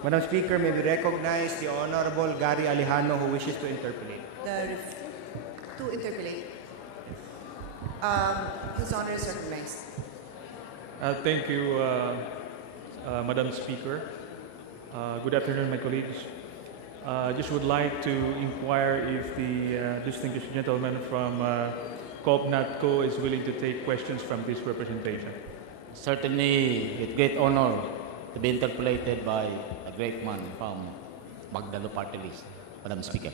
Madam Speaker, may we recognize the Honorable Gary Alejano who wishes to interpolate. To interpolate. His Honor is recognized. Thank you, Madam Speaker. Good afternoon, my colleagues. Just would like to inquire if the distinguished gentleman from COPNATCO is willing to take questions from this representation. Certainly, with great honor to be interpolated by a great man from Magdalo Party List, Madam Speaker.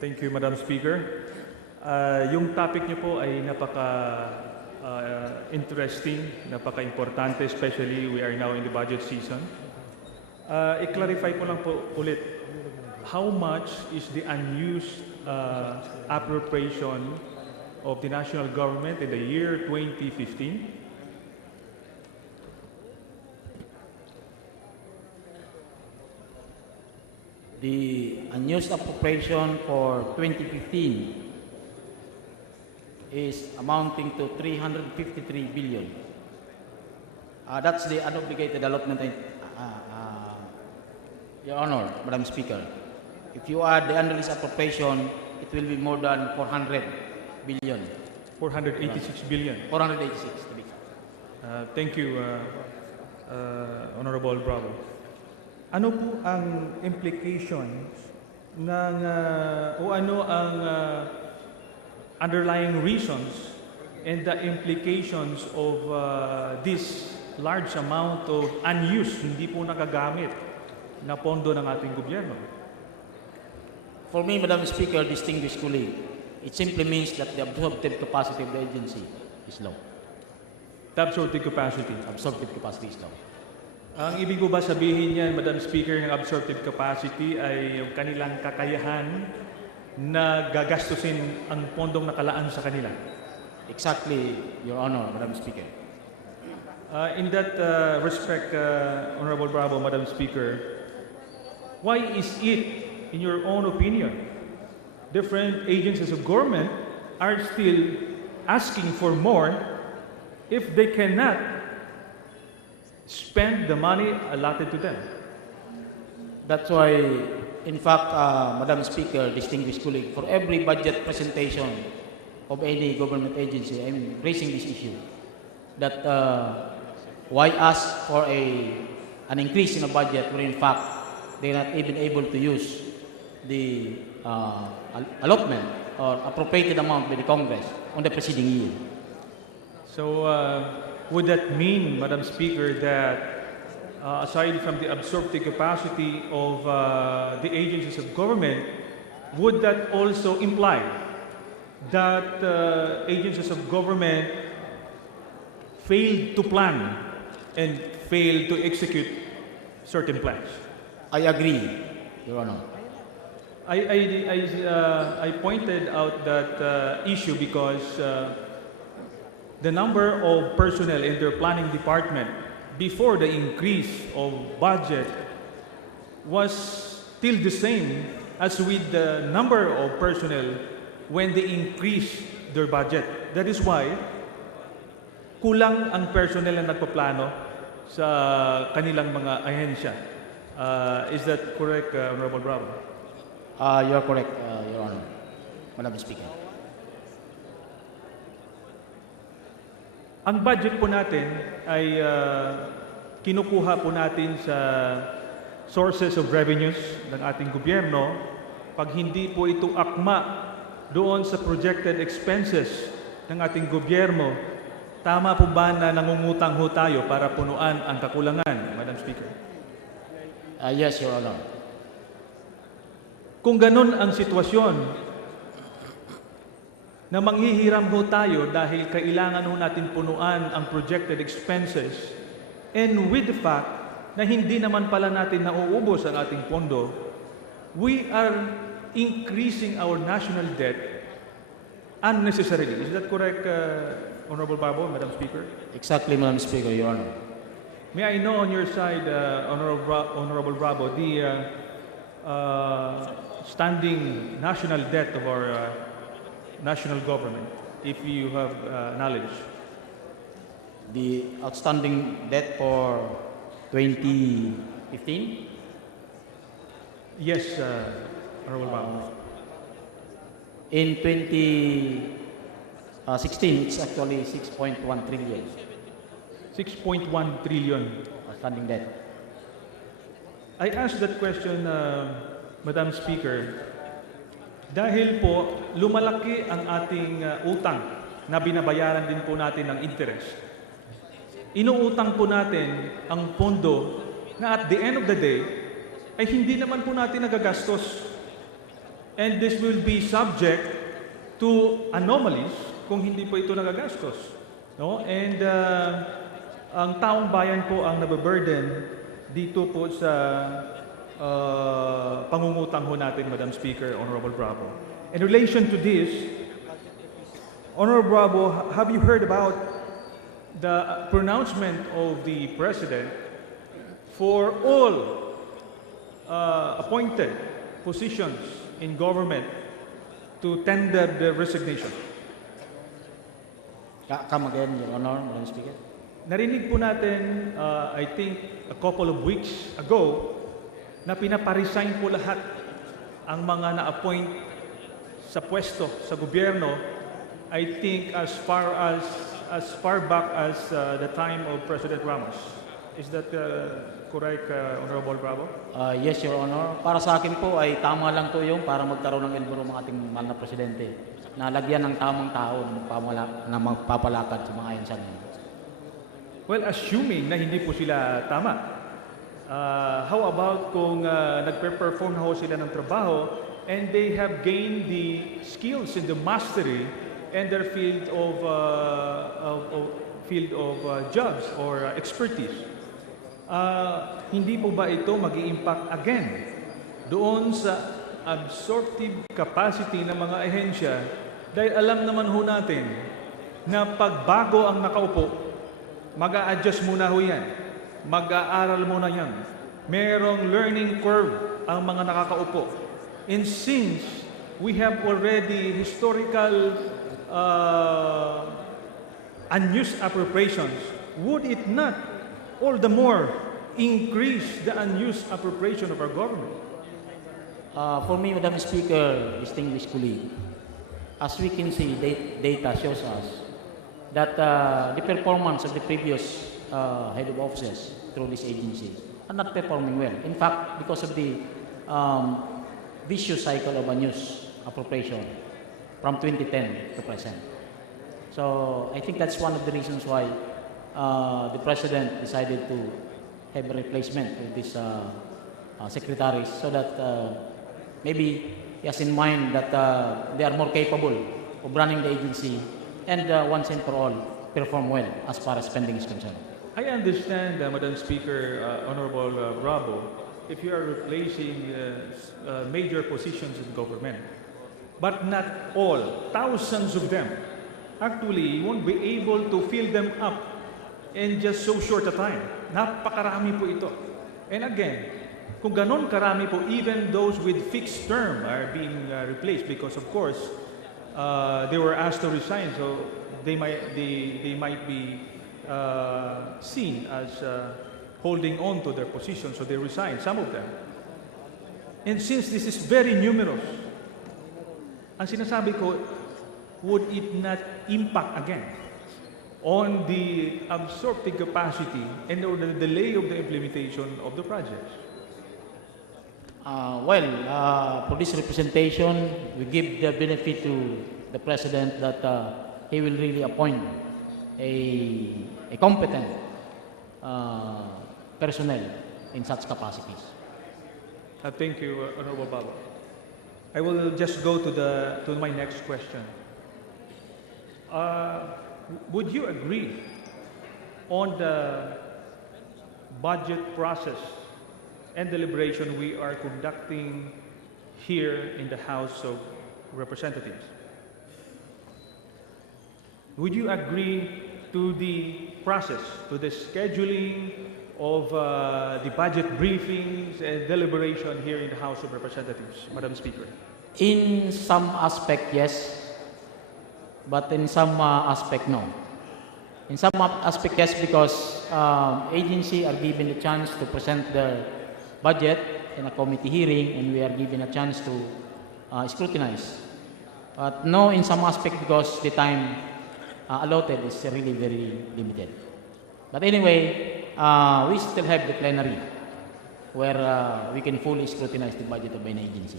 Thank you, Madam Speaker. Yung topic niyo po ay interesting, napaka-importante, especially we are now in the budget season. I-clarify ko lang po ulit, how much is the unused appropriation of the national government in the year 2015? The unused appropriation for 2015 is amounting to 353 billion. That's the unobligated allotment, Your Honor, Madam Speaker. If you add the unreleased appropriation, it will be more than 400 billion. 486 billion. 486 to be. Thank you, Honorable Bravo. Ano po ang implications ng, o ano ang underlying reasons and the implications of this large amount of unused, hindi po nagagamit na pondo ng ating gobyerno? For me, Madam Speaker, distinguished colleague, it simply means that the absorptive capacity of the agency is low. The absorptive capacity. Absorptive capacity is low. Ang ibig po ba sabihin niyan, Madam Speaker, ng absorptive capacity ay yung kanilang kakayahan na gagastusin ang pondong nakalaan sa kanila? Exactly, Your Honor, Madam Speaker. In that respect, Honorable Bravo, Madam Speaker, why is it, in your own opinion, different agencies of government are still asking for more if they cannot spend the money allotted to them? That's why, in fact, Madam Speaker, distinguished colleague, for every budget presentation of any government agency, I'm raising this issue, that why ask for an increase in the budget where in fact they're not even able to use the allotment or appropriated amount by the Congress on the preceding year. So, would that mean, Madam Speaker, that aside from the absorptive capacity of the agencies of government, would that also imply that agencies of government failed to plan and failed to execute certain plans? I agree, Your Honor. I pointed out that issue because the number of personnel in their planning department before the increase of budget was still the same as with the number of personnel when they increased their budget. That is why kulang ang personnel na nagpaplano sa kanilang mga ahensya. Is that correct, Honorable Bravo? You are correct, Your Honor, Madam Speaker. Ang budget po natin ay kinukuha po natin sa sources of revenues ng ating gobyerno. Pag hindi po ito akma doon sa projected expenses ng ating gobyerno, tama po ba na nangungutang ho tayo para punuan ang kakulangan, Madam Speaker? Yes, Your Honor. Kung ganun ang sitwasyon, na manghihiram ho tayo dahil kailangan ho natin punuan ang projected expenses, and with the fact na hindi naman pala natin nauubos ang ating pondo, we are increasing our national debt unnecessarily. Is that correct, Honorable Bravo, Madam Speaker? Exactly, Madam Speaker, Your Honor. May I know on your side, Honorable Bravo, the standing national debt of our national government, if you have knowledge? The outstanding debt for 2015? Yes, Honorable Bago. In 2016, it's actually 6.1 trillion 6.1 trillion. outstanding debt. I asked that question, Madam Speaker, dahil po lumalaki ang ating utang na binabayaran din po natin ng interest. Inuutang po natin ang pondo na at the end of the day ay hindi naman po natin nagagastos. And this will be subject to anomalies kung hindi po ito nagagastos. No? And ang taong bayan po ang nababurden dito po sa pangungutang ho natin, Madam Speaker, Honorable Bravo. In relation to this, Honorable Bravo, have you heard about the pronouncement of the President for all appointed positions in government to tender the resignation? Come again, Your Honor, Madam Speaker. Narinig po natin, I think, a couple of weeks ago, na pinaparesign po lahat ang mga na-appoint sa pwesto sa gobyerno, I think as far back as the time of President Ramos. Is that correct, Honorable Bravo? Yes, Your Honor. Para sa akin po ay tama lang po yung para magkaroon ng elburo ng ating mahal na presidente. Nalagyan ng tamang tao na magpapalakad sa mga ayansan. Well, assuming na hindi po sila tama, how about kung nagpe-perform na ho sila ng trabaho and they have gained the skills and the mastery and their field of jobs or expertise? Hindi po ba ito mag-i-impact again doon sa absorptive capacity ng mga ahensya? Dahil alam naman ho natin na pagbago ang nakaupo, mag-a-adjust muna ho yan. Mag-aaral muna yan. Merong learning curve ang mga nakakaupo. And since we have already historical unused appropriations, would it not all the more increase the unused appropriation of our government? For me, Madam Speaker, distinguished colleague, as we can see, data shows us that the performance of the previous head of offices through this agency are not performing well. In fact, because of the vicious cycle of unused appropriation from 2010 to present. So I think that's one of the reasons why the President decided to have a replacement of these secretaries so that maybe he has in mind that they are more capable of running the agency and once and for all perform well as far as spending is concerned. I understand, Madam Speaker, Honorable Bravo, if you are replacing major positions in government, but not all, thousands of them. Actually, you won't be able to fill them up in just so short a time. Napakarami po ito. And again, kung ganon karami po, even those with fixed term are being replaced because of course, they were asked to resign, so they might be seen as holding on to their position, so they resign, some of them. And since this is very numerous, ang sinasabi ko, would it not impact again on the absorptive capacity and or the delay of the implementation of the projects? For this representation, we give the benefit to the President that he will really appoint a competent personnel in such capacities. Thank you, Honorable Baba. I will just go to my next question. Would you agree on the budget process and deliberation we are conducting here in the House of Representatives? Would you agree to the process, to the scheduling of the budget briefings and deliberation here in the House of Representatives, Madam Speaker? In some aspect, yes, but in some aspect, no. In some aspect, yes, because agency are given the chance to present their budget in a committee hearing, and we are given a chance to scrutinize. But no, in some aspect, because the time allotted is really very limited. But anyway, we still have the plenary where we can fully scrutinize the budget of any agency.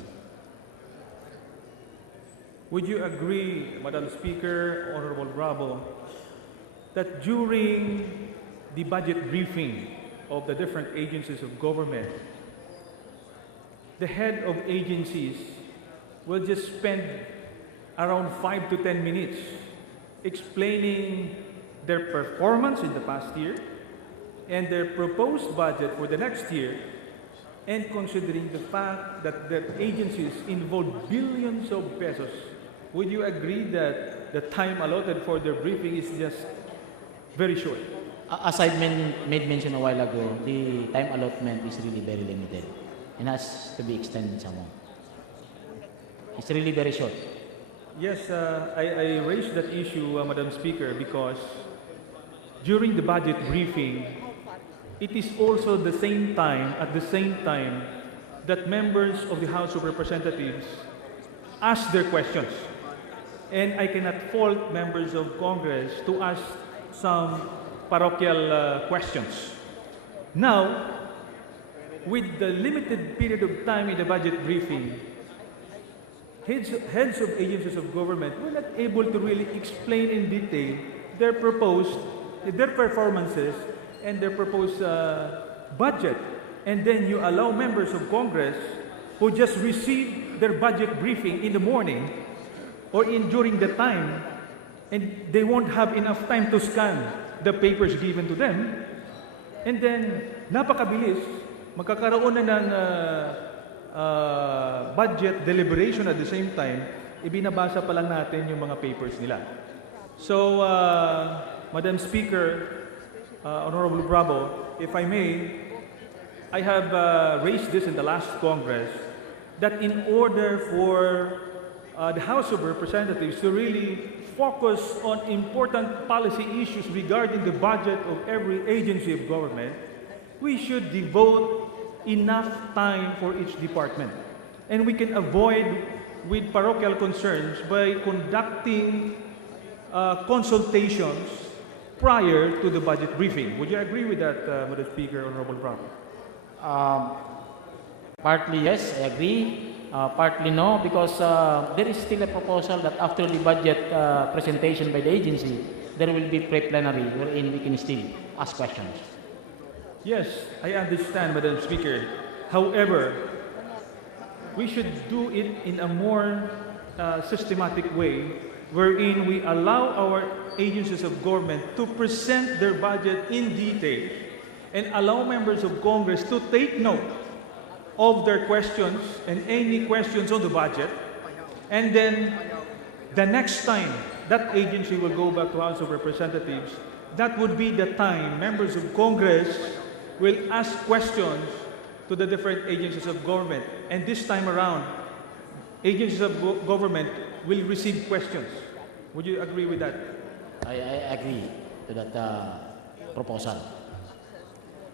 Would you agree, Madam Speaker, Honorable Bravo, that during the budget briefing of the different agencies of government, the head of agencies will just spend around 5 to 10 minutes explaining their performance in the past year and their proposed budget for the next year, and considering the fact that their agencies involve billions of pesos? Would you agree that the time allotted for their briefing is just very short? As I made mention a while ago, the time allotment is really very limited and has to be extended somewhat. It's really very short. Yes, I raised that issue, Madam Speaker, because during the budget briefing, it is also at the same time that members of the House of Representatives ask their questions. And I cannot fault members of Congress to ask some parochial questions. Now, with the limited period of time in the budget briefing, heads of agencies of government were not able to really explain in detail their performances and their proposed budget. And then you allow members of Congress who just received their budget briefing in the morning or during the time, and they won't have enough time to scan the papers given to them. And then, napakabilis, magkakaroon na ng budget deliberation at the same time, ibinabasa pa lang natin yung mga papers nila. So, Madam Speaker, Honorable Bravo, if I may, I have raised this in the last Congress, that in order for the House of Representatives to really focus on important policy issues regarding the budget of every agency of government, we should devote enough time for each department. And we can avoid with parochial concerns by conducting consultations prior to the budget briefing. Would you agree with that, Madam Speaker, Honorable Bravo? Partly yes, I agree. Partly no, because there is still a proposal that after the budget presentation by the agency, there will be pre-plenary wherein we can still ask questions. Yes, I understand, Madam Speaker. However, we should do it in a more systematic way, wherein we allow our agencies of government to present their budget in detail and allow members of Congress to take note of their questions and any questions on the budget. And then the next time that agency will go back to House of Representatives, that would be the time members of Congress will ask questions to the different agencies of government. And this time around, agencies of government will receive questions. Would you agree with that? I agree to that proposal.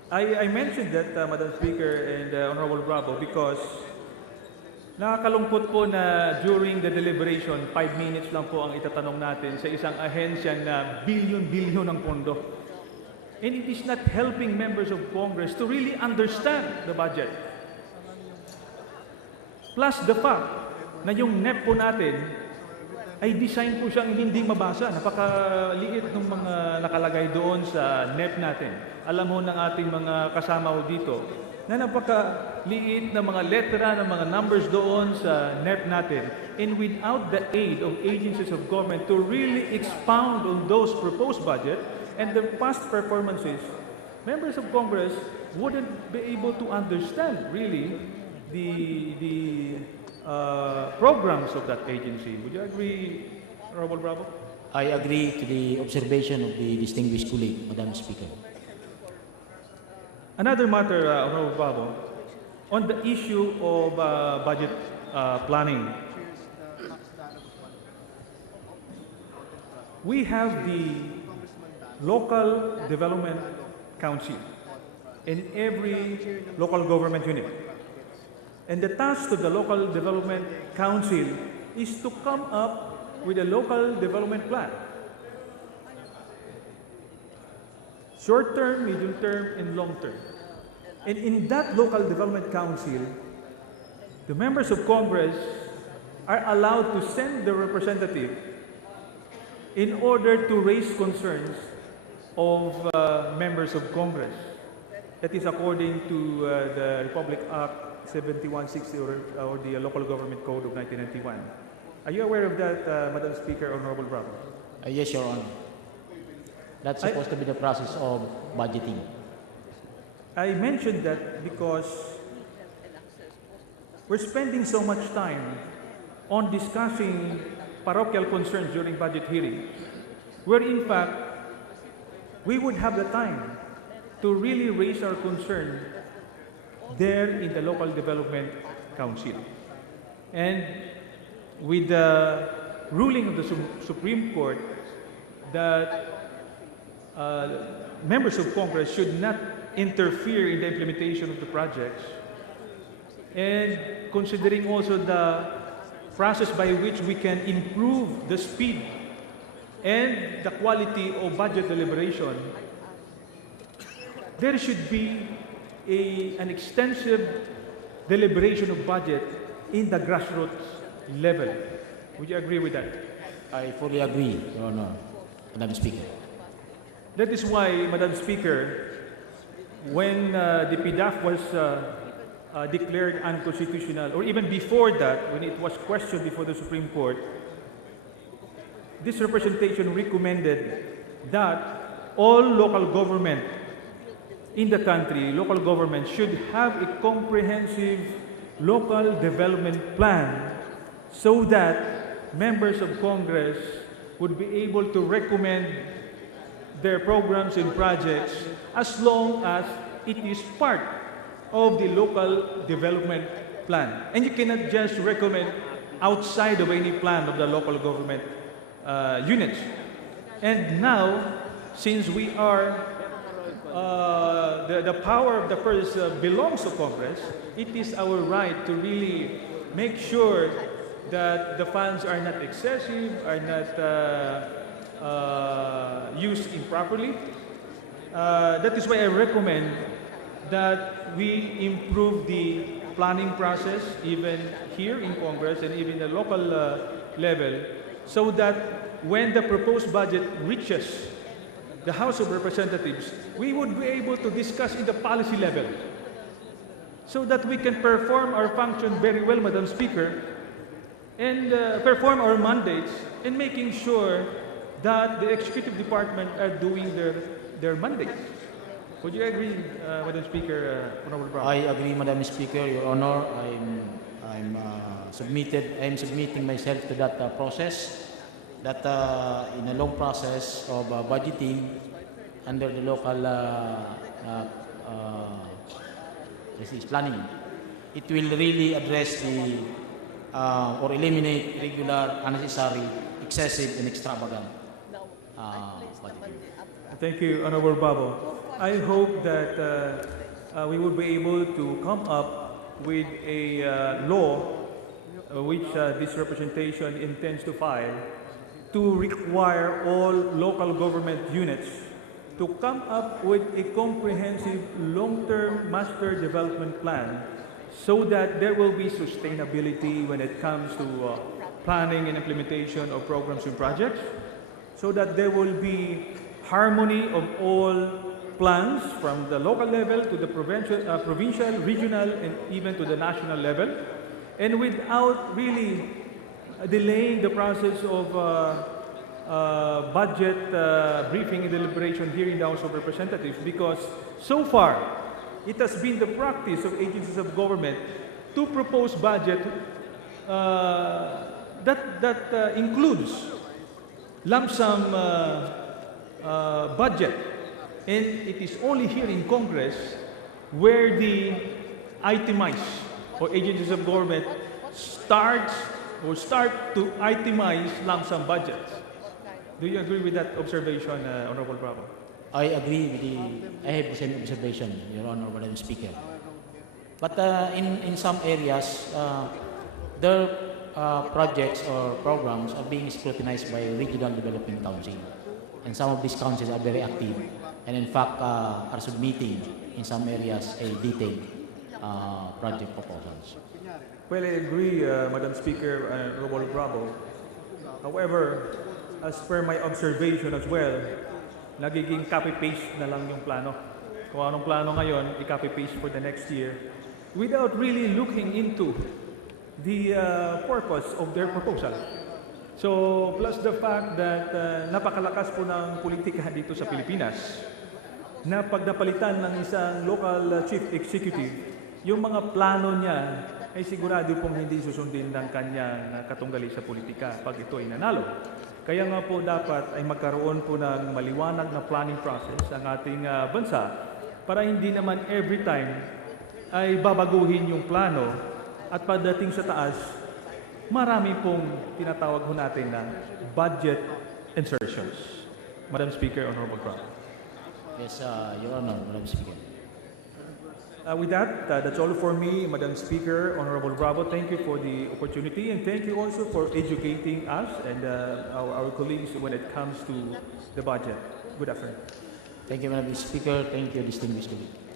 I mentioned that, Madam Speaker and Honorable Bravo, because nakakalungkot po na during the deliberation, 5 minutes lang po ang itatanong natin sa isang ahensya na bilyon-bilyon ng pondo. And it is not helping members of Congress to really understand the budget. Plus the fact na yung NEP po natin ay design po siyang hindi mabasa. Napakaliit ng mga nakalagay doon sa NEP natin. Alam mo ng ating mga kasama dito na napakaliit na mga letra, ng mga numbers doon sa NEP natin. And without the aid of agencies of government to really expound on those proposed budget and their past performances, members of Congress wouldn't be able to understand really the programs of that agency. Would you agree, Honorable Bravo? I agree to the observation of the distinguished colleague, Madam Speaker. Another matter, Honorable Bravo, on the issue of budget planning. We have the Local Development Council. in every local government unit. And the task of the Local Development Council is to come up with a local development plan. Short term, medium term, and long term. And in that Local Development Council, the members of Congress are allowed to send their representative in order to raise concerns of members of Congress. That is according to the Republic Act 7160 or the Local Government Code of 1991. Are you aware of that, Madam Speaker, Honorable Bravo? Yes, Your Honor. That's supposed to be the process of budgeting. I mentioned that because we're spending so much time on discussing parochial concerns during budget hearing, where in fact we would have the time to really raise our concern there in the Local Development Council. And with the ruling of the Supreme Court that members of Congress should not interfere in the implementation of the projects, and considering also the process by which we can improve the speed and the quality of budget deliberation, there should be an extensive deliberation of budget in the grassroots level. Would you agree with that? I fully agree, Your Honor, Madam Speaker. That is why, Madam Speaker, when the PDAF was declared unconstitutional, or even before that, when it was questioned before the Supreme Court, this representation recommended that all local government in the country, local government should have a comprehensive local development plan so that members of Congress would be able to recommend their programs and projects as long as it is part of the local development plan. And you cannot just recommend outside of any plan of the local government units. And now, since we are, the power of the purse belongs to Congress, it is our right to really make sure that the funds are not excessive, are not used improperly. That is why I recommend that we improve the planning process even here in Congress and even the local level, so that when the proposed budget reaches the House of Representatives, we would be able to discuss in the policy level so that we can perform our function very well, Madam Speaker, and perform our mandates in making sure that the executive department are doing their mandates. Would you agree, Madam Speaker, Honorable Brown? I agree, Madam Speaker, Your Honor. I'm submitting myself to that process. That in a long process of budgeting under the local planning, it will really address the or eliminate regular, unnecessary, excessive, and extravagant budgeting. Thank you, Honorable Babo. I hope that we will be able to come up with a law which this representation intends to file to require all local government units to come up with a comprehensive long-term master development plan so that there will be sustainability when it comes to planning and implementation of programs and projects, so that there will be harmony of all plans from the local level to the provincial, regional, and even to the national level, and without really delaying the process of budget briefing and deliberation here in the House of Representatives, because so far it has been the practice of agencies of government to propose budget that includes lump sum budget, and it is only here in Congress where the itemized or agencies of government start to itemize lump sum budgets. Do you agree with that observation, Honorable Bravo? I agree with I have the same observation, Your Honor, Madam Speaker. But in some areas, their projects or programs are being scrutinized by Regional Development Council. And some of these councils are very active and in fact are submitting in some areas a detailed project proposals. Well, I agree, Madam Speaker, Honorable Bravo. However, as per my observation as well, nagiging copy-paste na lang yung plano. Kung anong plano ngayon, i-copy-paste for the next year without really looking into the purpose of their proposal. So, plus the fact that napakalakas po ng politika dito sa Pilipinas na pag napalitan ng isang local chief executive, yung mga plano niya ay sigurado pong hindi susundin ng kanyang katunggali sa politika pag ito ay nanalo. Kaya nga po dapat ay magkaroon po ng maliwanag na planning process ang ating bansa para hindi naman every time ay babaguhin yung plano at pagdating sa taas, marami pong tinatawag ho natin na budget insertions. Madam Speaker, Honorable Crowd. Yes, Your Honor, Madam Speaker. With that, that's all for me, Madam Speaker, Honorable Bravo. Thank you for the opportunity, and thank you also for educating us and our colleagues when it comes to the budget. Good afternoon. Thank you, Madam Speaker. Thank you, distinguished colleague.